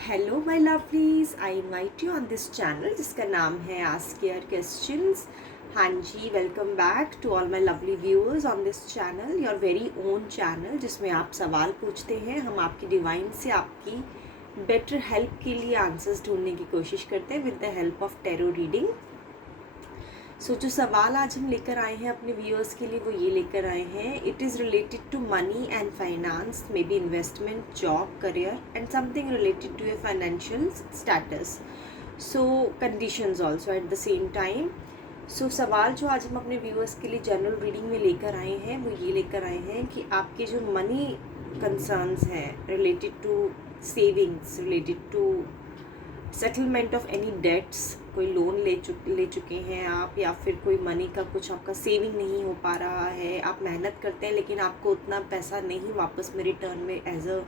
Hello my lovelies, I invite you on this channel जिसका नाम है आस्क योर क्वेश्चंस। हाँ जी, welcome back to all my lovely viewers on this channel, your very own channel, जिसमें आप सवाल पूछते हैं। हम आपकी डिवाइन से आपकी बेटर हेल्प के लिए आंसर्स ढूंढने की कोशिश करते हैं with the help of tarot reading. So जो सवाल आज हम लेकर आए हैं अपने व्यूअर्स के लिए वो ये लेकर आए हैं, it is related to money and finance, maybe investment, job, career and something related to your financial status, so conditions also at the same time. So सवाल जो आज हम अपने व्यूअर्स के लिए जनरल रीडिंग में लेकर आए हैं वो ये लेकर आए हैं कि आपके जो मनी कंसर्न्स हैं related to savings, related to settlement of any debts, कोई लोन ले चुके हैं आप, या फिर कोई मनी का कुछ आपका सेविंग नहीं हो पा रहा है, आप मेहनत करते हैं लेकिन आपको उतना पैसा नहीं वापस में रिटर्न में एज अ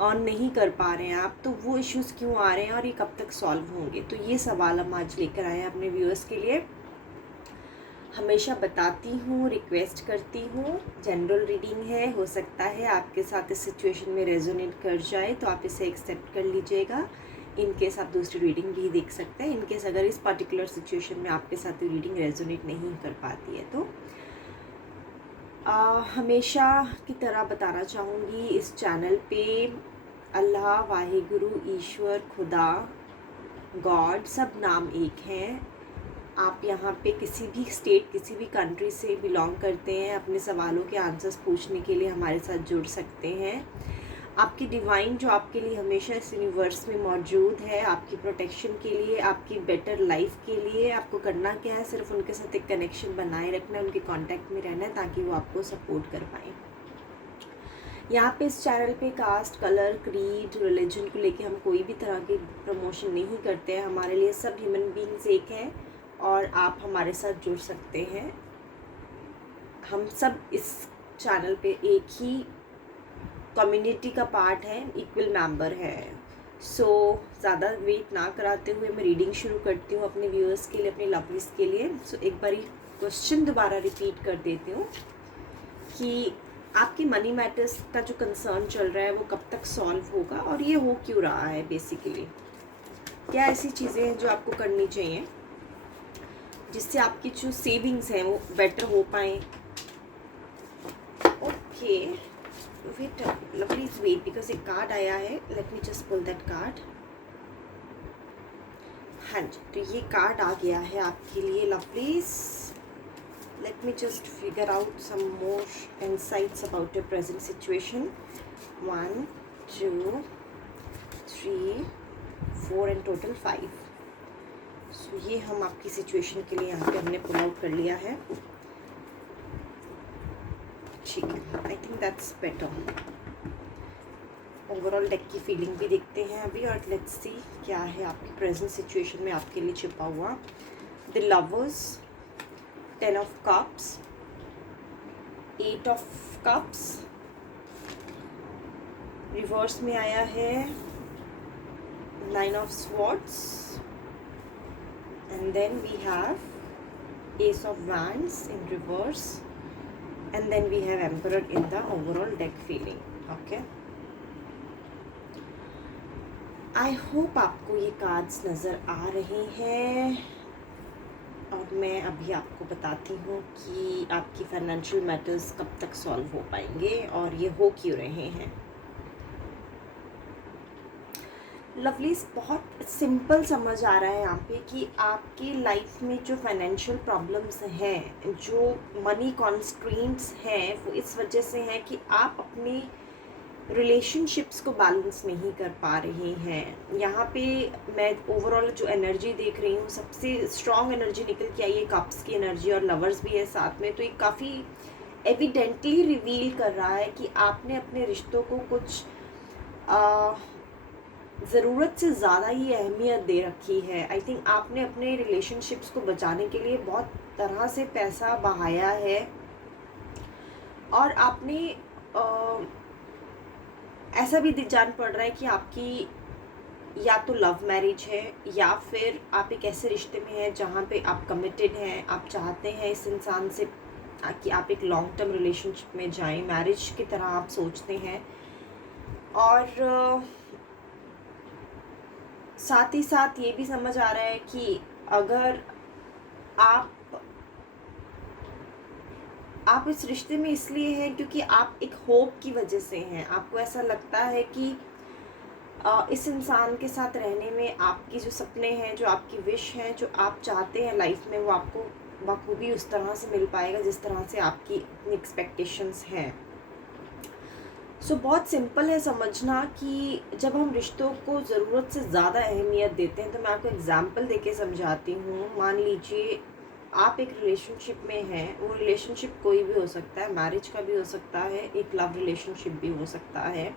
अर्न नहीं कर पा रहे हैं आप, तो वो इश्यूज़ क्यों आ रहे हैं और ये कब तक सॉल्व होंगे। तो ये सवाल हम आज लेकर आए हैं अपने व्यूअर्स के लिए। हमेशा बताती हूँ, रिक्वेस्ट करती हूँ, जनरल रीडिंग है, हो सकता है आपके साथ इस सिचुएशन में रेजोनेट कर जाए तो आप इसे एक्सेप्ट कर लीजिएगा। इनकेस आप दूसरी रीडिंग भी देख सकते हैं, इनकेस अगर इस पर्टिकुलर सिचुएशन में आपके साथ रीडिंग रेजोनेट नहीं कर पाती है तो हमेशा की तरह बताना चाहूँगी, इस चैनल पे अल्लाह, वाहिगुरु, ईश्वर, खुदा, गॉड, सब नाम एक हैं। आप यहाँ पे किसी भी स्टेट, किसी भी कंट्री से बिलोंग करते हैं, अपने सवालों के आंसर्स पूछने के लिए हमारे साथ जुड़ सकते हैं। आपकी डिवाइन जो आपके लिए हमेशा इस यूनिवर्स में मौजूद है, आपकी प्रोटेक्शन के लिए, आपकी बेटर लाइफ के लिए, आपको करना क्या है, सिर्फ उनके साथ एक कनेक्शन बनाए रखना है, उनके कांटेक्ट में रहना है ताकि वो आपको सपोर्ट कर पाएँ। यहाँ पे इस चैनल पे कास्ट, कलर, क्रीड, रिलीजन को लेके हम कोई भी तरह की प्रमोशन नहीं करते हैं। हमारे लिए सब ह्यूमन बीइंग्स एक हैं और आप हमारे साथ जुड़ सकते हैं। हम सब इस चैनल पे एक ही कम्युनिटी का पार्ट है, इक्वल मेंबर है। सो ज़्यादा वेट ना कराते हुए मैं रीडिंग शुरू करती हूँ अपने व्यूअर्स के लिए, अपने लवलीज के लिए। सो एक बारी क्वेश्चन दोबारा रिपीट कर देती हूँ कि आपके मनी मैटर्स का जो कंसर्न चल रहा है वो कब तक सॉल्व होगा और ये हो क्यों रहा है। बेसिकली क्या ऐसी चीज़ें हैं जो आपको करनी चाहिए जिससे आपकी जो सेविंग्स हैं वो बेटर हो पाएँ। Okay, wait please wait, because एक कार्ड आया है, let me just pull that card. हाँ जी, तो ये कार्ड आ गया है आपके लिए lovelies. Let me just figure out some more insights about your present situation. 1 2 3 4 and total 5। So ये हम आपकी सिचुएशन के लिए यहाँ पे हमने पुल आउट कर लिया है। ठीक है, I think that's better. Overall deck की फीलिंग भी देखते हैं अभी, और लेट्स सी क्या है आपकी प्रेजेंट सिचुएशन में आपके लिए छिपा हुआ। The lovers, 10 of cups, 8 of cups, reverse में आया है 9 of swords, and then we have ace of wands in reverse, and then we have emperor in the overall deck feeling. Okay, I hope आपको ये cards नज़र आ रहे हैं और मैं अभी आपको बताती हूँ कि आपकी फाइनेंशियल मैटर्स कब तक सॉल्व हो पाएंगे और ये हो क्यों रहे हैं। लवलीज, बहुत सिंपल समझ आ रहा है यहाँ पे कि आपकी लाइफ में जो फाइनेंशियल प्रॉब्लम्स हैं, जो मनी कॉन्स्ट्रेंट्स हैं, वो इस वजह से हैं कि आप अपने रिलेशनशिप्स को बैलेंस नहीं कर पा रहे हैं। यहाँ पे मैं ओवरऑल जो एनर्जी देख रही हूँ, सबसे स्ट्रॉन्ग एनर्जी निकल के आई है कप्स की एनर्जी, और लवर्स भी है साथ में। तो ये काफ़ी एविडेंटली रिवील कर रहा है कि आपने अपने रिश्तों को कुछ ज़रूरत से ज़्यादा ही अहमियत दे रखी है। आई थिंक आपने अपने रिलेशनशिप्स को बचाने के लिए बहुत तरह से पैसा बहाया है, और आपने ऐसा भी जान पड़ रहा है कि आपकी या तो लव मैरिज है या फिर आप एक ऐसे रिश्ते में हैं जहाँ पे आप कमिटेड हैं, आप चाहते हैं इस इंसान से कि आप एक लॉन्ग टर्म रिलेशनशिप में जाएं, मैरिज की तरह आप सोचते हैं। और साथ ही साथ ये भी समझ आ रहा है कि अगर आप इस रिश्ते में इसलिए हैं क्योंकि आप एक होप की वजह से हैं। आपको ऐसा लगता है कि इस इंसान के साथ रहने में आपकी जो सपने हैं, जो आपकी विश हैं, जो आप चाहते हैं लाइफ में, वो आपको बखूबी उस तरह से मिल पाएगा जिस तरह से आपकी अपनी एक्सपेक्टेशंस हैं। सो बहुत सिंपल है समझना कि जब हम रिश्तों को ज़रूरत से ज़्यादा अहमियत देते हैं, तो मैं आपको एग्जांपल देके समझाती हूँ। मान लीजिए आप एक रिलेशनशिप में हैं, वो रिलेशनशिप कोई भी हो सकता है, मैरिज का भी हो सकता है, एक लव रिलेशनशिप भी हो सकता है।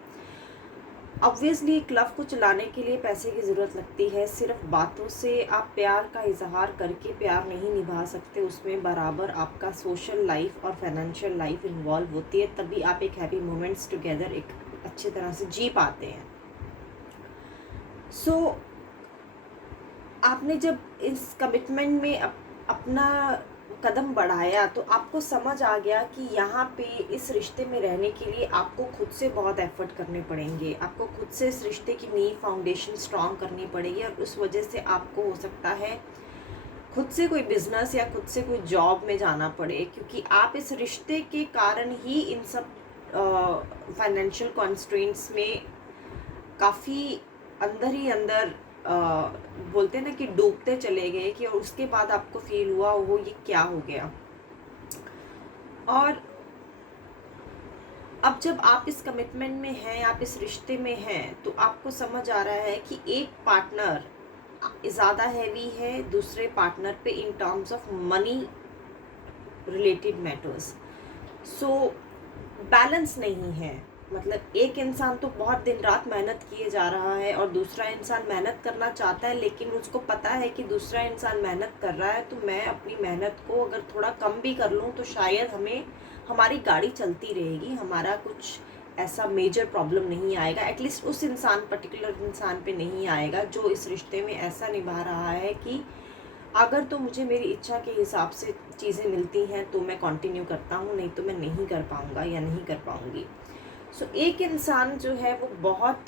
ऑब्वियसली एक लव को चलाने के लिए पैसे की ज़रूरत लगती है। सिर्फ बातों से आप प्यार का इजहार करके प्यार नहीं निभा सकते, उसमें बराबर आपका सोशल लाइफ और फाइनेंशियल लाइफ इन्वॉल्व होती है, तभी आप एक हैप्पी मोमेंट्स टुगेदर एक अच्छी तरह से जी पाते हैं। सो आपने जब इस कमिटमेंट में अपना कदम बढ़ाया तो आपको समझ आ गया कि यहाँ पे इस रिश्ते में रहने के लिए आपको खुद से बहुत एफर्ट करने पड़ेंगे। आपको खुद से इस रिश्ते की नींव फाउंडेशन स्ट्रॉन्ग करनी पड़ेगी, और उस वजह से आपको हो सकता है खुद से कोई बिजनेस या खुद से कोई जॉब में जाना पड़े, क्योंकि आप इस रिश्ते के कारण ही इन सब फाइनेंशियल कॉन्स्ट्रेंट्स में काफ़ी अंदर ही अंदर बोलते हैं ना कि डूबते चले गए, कि और उसके बाद आपको फील हुआ वो ये क्या हो गया। और अब जब आप इस कमिटमेंट में हैं, आप इस रिश्ते में हैं, तो आपको समझ आ रहा है कि एक पार्टनर ज़्यादा हैवी है दूसरे पार्टनर पे in terms of money related matters. So balance नहीं है। मतलब एक इंसान तो बहुत दिन रात मेहनत किए जा रहा है और दूसरा इंसान मेहनत करना चाहता है, लेकिन उसको पता है कि दूसरा इंसान मेहनत कर रहा है, तो मैं अपनी मेहनत को अगर थोड़ा कम भी कर लूँ तो शायद हमारी गाड़ी चलती रहेगी, हमारा कुछ ऐसा मेजर प्रॉब्लम नहीं आएगा, एटलीस्ट उस पर्टिकुलर इंसान पे नहीं आएगा जो इस रिश्ते में ऐसा निभा रहा है कि अगर तो मुझे मेरी इच्छा के हिसाब से चीज़ें मिलती हैं तो मैं कंटिन्यू करता हूँ, नहीं तो मैं नहीं कर पाऊँगा या नहीं कर पाऊँगी। सो एक इंसान जो है वो बहुत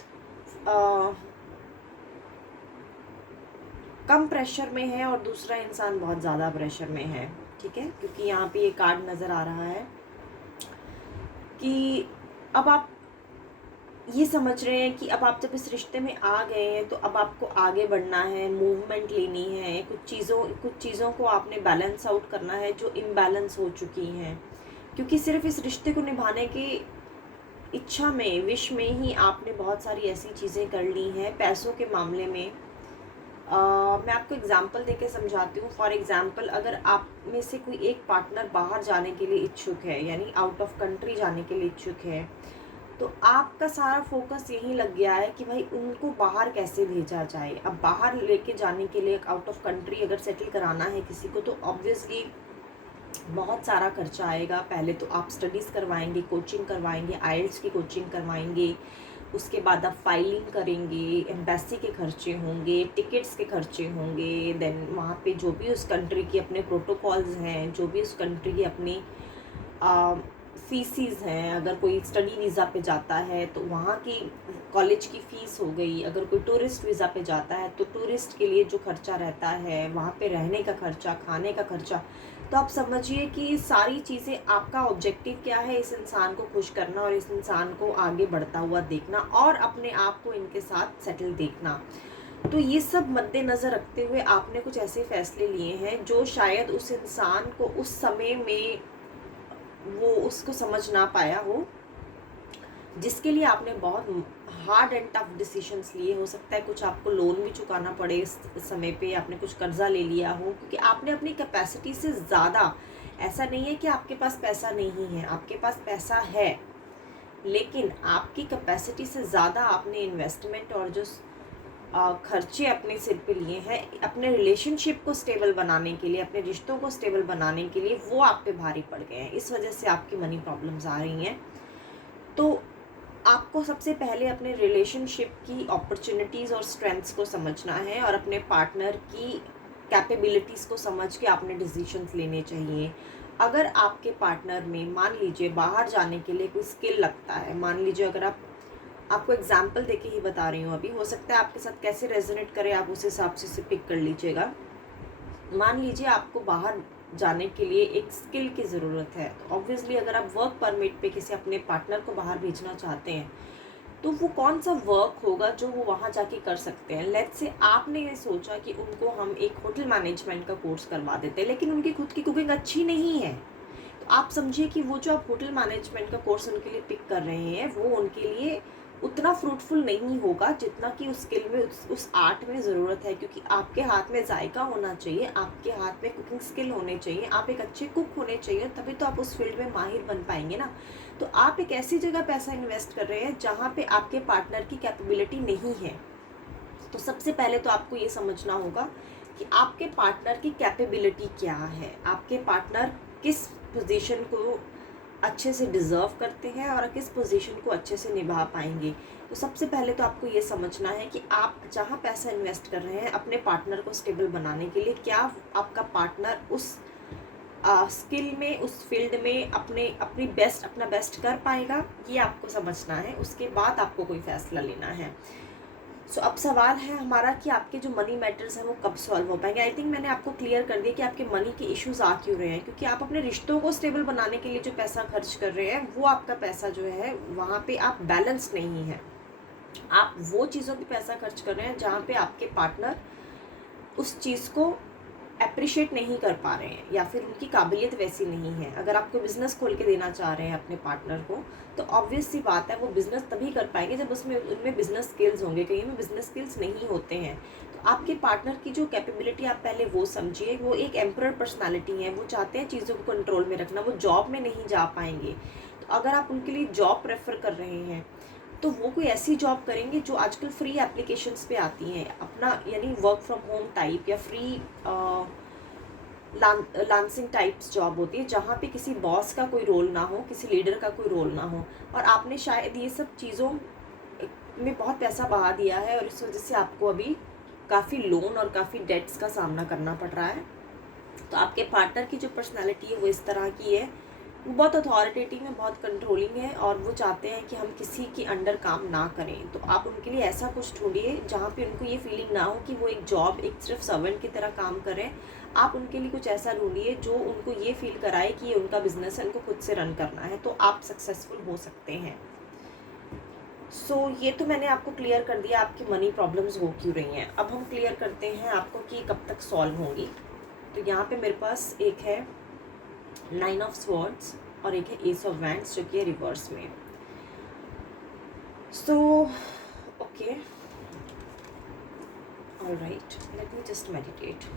कम प्रेशर में है और दूसरा इंसान बहुत ज़्यादा प्रेशर में है, ठीक है, क्योंकि यहाँ पे ये कार्ड नज़र आ रहा है कि अब आप ये समझ रहे हैं कि अब आप जब इस रिश्ते में आ गए हैं तो अब आपको आगे बढ़ना है, मूवमेंट लेनी है, कुछ चीज़ों को आपने बैलेंस आउट करना है जो इम्बैलेंस हो चुकी हैं, क्योंकि सिर्फ इस रिश्ते को निभाने की इच्छा में, विश में ही आपने बहुत सारी ऐसी चीज़ें कर ली हैं। पैसों के मामले में मैं आपको एग्जांपल देके समझाती हूँ। फॉर एग्जांपल, अगर आप में से कोई एक पार्टनर बाहर जाने के लिए इच्छुक है, यानी आउट ऑफ कंट्री जाने के लिए इच्छुक है, तो आपका सारा फोकस यही लग गया है कि भाई उनको बाहर कैसे भेजा जाए। अब बाहर लेके जाने के लिए, आउट ऑफ कंट्री अगर सेटल कराना है किसी को, तो ऑब्वियसली बहुत सारा खर्चा आएगा। पहले तो आप स्टडीज़ करवाएंगे, कोचिंग करवाएंगे, आइल्स की कोचिंग करवाएंगे, उसके बाद आप फाइलिंग करेंगे, एम्बेसी के खर्चे होंगे, टिकट्स के खर्चे होंगे, देन वहाँ पे जो भी उस कंट्री के अपने प्रोटोकॉल्स हैं, जो भी उस कंट्री की अपनी फीसिस हैं। अगर कोई स्टडी वीज़ा पे जाता है तो वहाँ की कॉलेज की फ़ीस हो गई, अगर कोई टूरिस्ट वीज़ा पे जाता है तो टूरिस्ट के लिए जो खर्चा रहता है, वहाँ पे रहने का खर्चा, खाने का खर्चा। तो आप समझिए कि सारी चीज़ें, आपका ऑब्जेक्टिव क्या है, इस इंसान को खुश करना और इस इंसान को आगे बढ़ता हुआ देखना और अपने आप को इनके साथ सेटल देखना। तो ये सब मद्देनज़र रखते हुए आपने कुछ ऐसे फैसले लिए हैं जो शायद उस इंसान को उस समय में वो उसको समझ ना पाया हो, जिसके लिए आपने बहुत हार्ड एंड टफ डिसीजंस लिए। हो सकता है कुछ आपको लोन भी चुकाना पड़े इस समय पे, आपने कुछ कर्जा ले लिया हो, क्योंकि आपने अपनी कैपेसिटी से ज़्यादा, ऐसा नहीं है कि आपके पास पैसा नहीं है, आपके पास पैसा है, लेकिन आपकी कैपेसिटी से ज़्यादा आपने इन्वेस्टमेंट और जो खर्चे अपने सिर पे लिए हैं अपने रिलेशनशिप को स्टेबल बनाने के लिए, अपने रिश्तों को स्टेबल बनाने के लिए, वो आप पे भारी पड़ गए हैं। इस वजह से आपकी मनी प्रॉब्लम्स आ रही हैं। तो आपको सबसे पहले अपने रिलेशनशिप की अपॉर्चुनिटीज़ और स्ट्रेंथ्स को समझना है और अपने पार्टनर की कैपेबिलिटीज़ को समझ के आपने डिसीजंस लेने चाहिए। अगर आपके पार्टनर में मान लीजिए बाहर जाने के लिए कोई स्किल लगता है, मान लीजिए अगर आप आपको एग्जाम्पल देके ही बता रही हूँ अभी, हो सकता है आपके साथ कैसे रेजोनेट करे, आप उस हिसाब से इसे पिक कर लीजिएगा। मान लीजिए आपको बाहर जाने के लिए एक स्किल की ज़रूरत है, तो ऑब्वियसली अगर आप वर्क परमिट पे किसी अपने पार्टनर को बाहर भेजना चाहते हैं, तो वो कौन सा वर्क होगा जो वो वहाँ जाके कर सकते हैं। लेट्स से आपने ये सोचा कि उनको हम एक होटल मैनेजमेंट का कोर्स करवा देते हैं, लेकिन उनकी खुद की कुकिंग अच्छी नहीं है, तो आप समझिए कि वो जो आप होटल मैनेजमेंट का कोर्स उनके लिए पिक कर रहे हैं, वो उनके लिए उतना फ्रूटफुल नहीं होगा जितना कि उस स्किल में, उस आर्ट में ज़रूरत है। क्योंकि आपके हाथ में जायका होना चाहिए, आपके हाथ में कुकिंग स्किल होने चाहिए, आप एक अच्छे कुक होने चाहिए, तभी तो आप उस फील्ड में माहिर बन पाएंगे ना। तो आप एक ऐसी जगह पैसा इन्वेस्ट कर रहे हैं जहाँ पे आपके पार्टनर की कैपेबिलिटी नहीं है। तो सबसे पहले तो आपको ये समझना होगा कि आपके पार्टनर की कैपेबिलिटी क्या है, आपके पार्टनर किस पोजीशन को अच्छे से डिज़र्व करते हैं और किस पोजीशन को अच्छे से निभा पाएंगे। तो सबसे पहले तो आपको ये समझना है कि आप जहाँ पैसा इन्वेस्ट कर रहे हैं अपने पार्टनर को स्टेबल बनाने के लिए, क्या आपका पार्टनर उस स्किल में, उस फील्ड में अपना बेस्ट कर पाएगा, ये आपको समझना है। उसके बाद आपको कोई फैसला लेना है। सो अब सवाल है हमारा कि आपके जो मनी मैटर्स हैं वो कब सॉल्व हो पाएंगे। आई थिंक मैंने आपको क्लियर कर दिया कि आपके मनी के इश्यूज आ क्यों रहे हैं, क्योंकि आप अपने रिश्तों को स्टेबल बनाने के लिए जो पैसा खर्च कर रहे हैं, वो आपका पैसा जो है वहाँ पे आप बैलेंस नहीं है। आप वो चीज़ों पे पैसा खर्च कर रहे हैं जहाँ पे आपके पार्टनर उस चीज़ को अप्रिशिएट नहीं कर पा रहे हैं, या फिर उनकी काबिलियत वैसी नहीं है। अगर आपको बिज़नेस खोल के देना चाह रहे हैं अपने पार्टनर को, तो ऑब्वियस सी बात है वो बिज़नेस तभी कर पाएंगे जब उनमें बिज़नेस स्किल्स होंगे। कहीं में बिज़नेस स्किल्स नहीं होते हैं। तो आपके पार्टनर की जो कैपेबिलिटी, आप पहले वो समझिए। वो एक एम्परर पर्सनालिटी है, वो चाहते हैं चीज़ों को कंट्रोल में रखना, वो जॉब में नहीं जा पाएंगे। तो अगर आप उनके लिए जॉब प्रेफर कर रहे हैं, तो वो कोई ऐसी जॉब करेंगे जो आजकल फ्री एप्लीकेशंस पे आती हैं, अपना यानी वर्क फ्रॉम होम टाइप या फ्री लांसिंग टाइप्स जॉब होती है, जहाँ पे किसी बॉस का कोई रोल ना हो, किसी लीडर का कोई रोल ना हो। और आपने शायद ये सब चीज़ों में बहुत पैसा बहा दिया है और इस वजह से आपको अभी काफ़ी लोन और काफ़ी डेट्स का सामना करना पड़ रहा है। तो आपके पार्टनर की जो पर्सनैलिटी है वो इस तरह की है, वो बहुत अथॉरिटेटिव है, बहुत कंट्रोलिंग है, और वो चाहते हैं कि हम किसी के अंडर काम ना करें। तो आप उनके लिए ऐसा कुछ ढूंढिए जहाँ पे उनको ये फीलिंग ना हो कि वो एक जॉब, एक सिर्फ सर्वेंट की तरह काम करें। आप उनके लिए कुछ ऐसा ढूंढिए जो उनको ये फील कराए कि ये उनका बिजनेस है, उनको खुद से रन करना है, तो आप सक्सेसफुल हो सकते हैं। ये तो मैंने आपको क्लियर कर दिया आपकी मनी प्रॉब्लम्स हो क्यों रही हैं। अब हम क्लियर करते हैं आपको कि कब तक सॉल्व होंगी। तो यहाँ पे मेरे पास एक है 9 ऑफ स्वॉर्ड्स और एक है एस ऑफ वैंड्स, जो कि है रिवर्स में। Okay, alright, late me just meditate.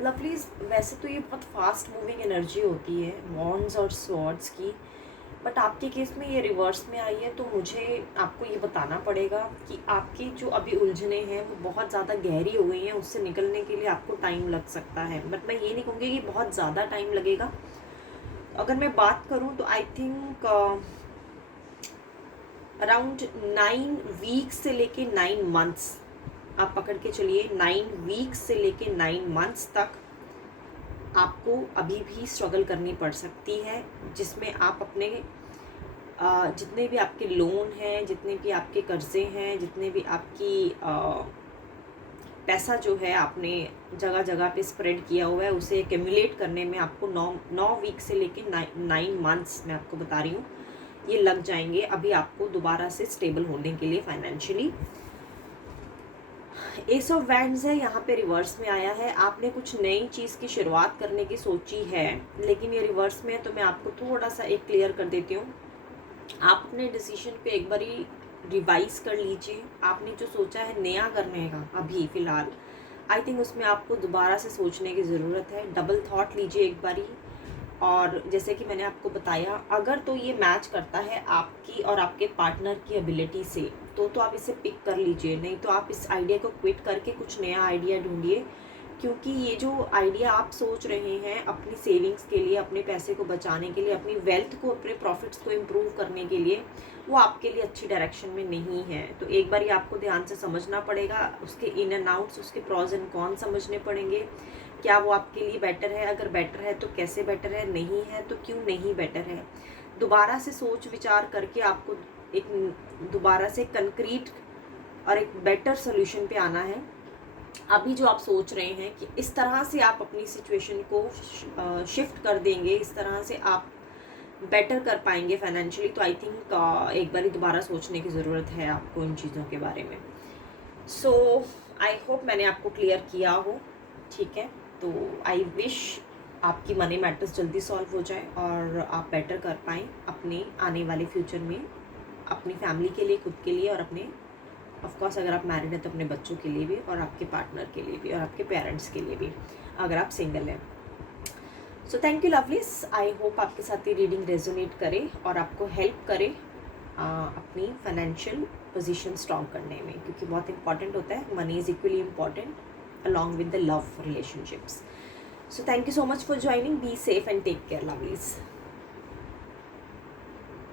Lovelies, वैसे तो ये बहुत फास्ट मूविंग एनर्जी होती है वॉन्ड्स और स्वॉर्ड्स की, बट आपके केस में ये रिवर्स में आई है, तो मुझे आपको ये बताना पड़ेगा कि आपकी जो अभी उलझने हैं वो बहुत ज़्यादा गहरी हो गई हैं। उससे निकलने के लिए आपको टाइम लग सकता है, बट मैं ये नहीं कहूँगी कि बहुत ज़्यादा टाइम लगेगा। अगर मैं बात करूँ तो आई थिंक अराउंड 9 वीक्स से लेके 9 मंथ्स आप पकड़ के चलिए। 9 वीक्स से लेके 9 मंथ्स तक आपको अभी भी स्ट्रगल करनी पड़ सकती है, जिसमें आप अपने जितने भी आपके लोन हैं, जितने भी आपके कर्जे हैं, जितने भी आपकी पैसा जो है आपने जगह जगह पे स्प्रेड किया हुआ है, उसे एक्यूमुलेट करने में आपको 9 वीक से लेके 9 मंथ्स मैं आपको बता रही हूँ ये लग जाएंगे अभी आपको दोबारा से स्टेबल होने के लिए फाइनेंशियली। एस ऑफ वैंड्स है यहाँ पे, रिवर्स में आया है। आपने कुछ नई चीज़ की शुरुआत करने की सोची है, लेकिन ये रिवर्स में है, तो मैं आपको थोड़ा सा एक क्लियर कर देती हूँ। आप अपने डिसीजन पे एक बारी रिवाइज कर लीजिए। आपने जो सोचा है नया करने का अभी फ़िलहाल, आई थिंक उसमें आपको दोबारा से सोचने की ज़रूरत है। डबल थॉट लीजिए एक बारी। और जैसे कि मैंने आपको बताया, अगर तो ये मैच करता है आपकी और आपके पार्टनर की एबिलिटी से, तो आप इसे पिक कर लीजिए, नहीं तो आप इस आइडिया को क्विट करके कुछ नया आइडिया ढूंढिए। क्योंकि ये जो आइडिया आप सोच रहे हैं अपनी सेविंग्स के लिए, अपने पैसे को बचाने के लिए, अपनी वेल्थ को, अपने प्रॉफिट्स को इम्प्रूव करने के लिए, वो आपके लिए अच्छी डायरेक्शन में नहीं है। तो एक बार ये आपको ध्यान से समझना पड़ेगा, उसके इन एंड आउट्स, उसके प्रॉज एंड कॉन समझने पड़ेंगे। क्या वो आपके लिए बेटर है? अगर बेटर है तो कैसे बेटर है, नहीं है तो क्यों नहीं बेटर है। दोबारा से सोच विचार करके आपको एक दोबारा से कंक्रीट और एक बेटर सोल्यूशन पे आना है। अभी जो आप सोच रहे हैं कि इस तरह से आप अपनी सिचुएशन को शिफ्ट कर देंगे, इस तरह से आप बेटर कर पाएंगे फाइनेंशियली, तो आई थिंक एक बार दोबारा सोचने की ज़रूरत है आपको इन चीज़ों के बारे में। सो आई होप मैंने आपको क्लियर किया हो, ठीक है। तो आई विश आपकी मनी मैटर्स जल्दी सॉल्व हो जाए और आप बेटर कर पाएँ अपने आने वाले फ्यूचर में, अपनी फैमिली के लिए, खुद के लिए, और अपने ऑफ कोर्स अगर आप मैरिड हैं तो अपने बच्चों के लिए भी, और आपके पार्टनर के लिए भी, और आपके पेरेंट्स के लिए भी अगर आप सिंगल हैं। सो thank you lovelies, I hope आपके साथ ये रीडिंग रेजोनेट करे और आपको हेल्प करे अपनी फाइनेंशियल पोजीशन स्ट्रॉन्ग करने में, क्योंकि बहुत इंपॉर्टेंट होता है। Money is equally important along with the love relationships. So thank you so much for joining, be safe and take care lovelies.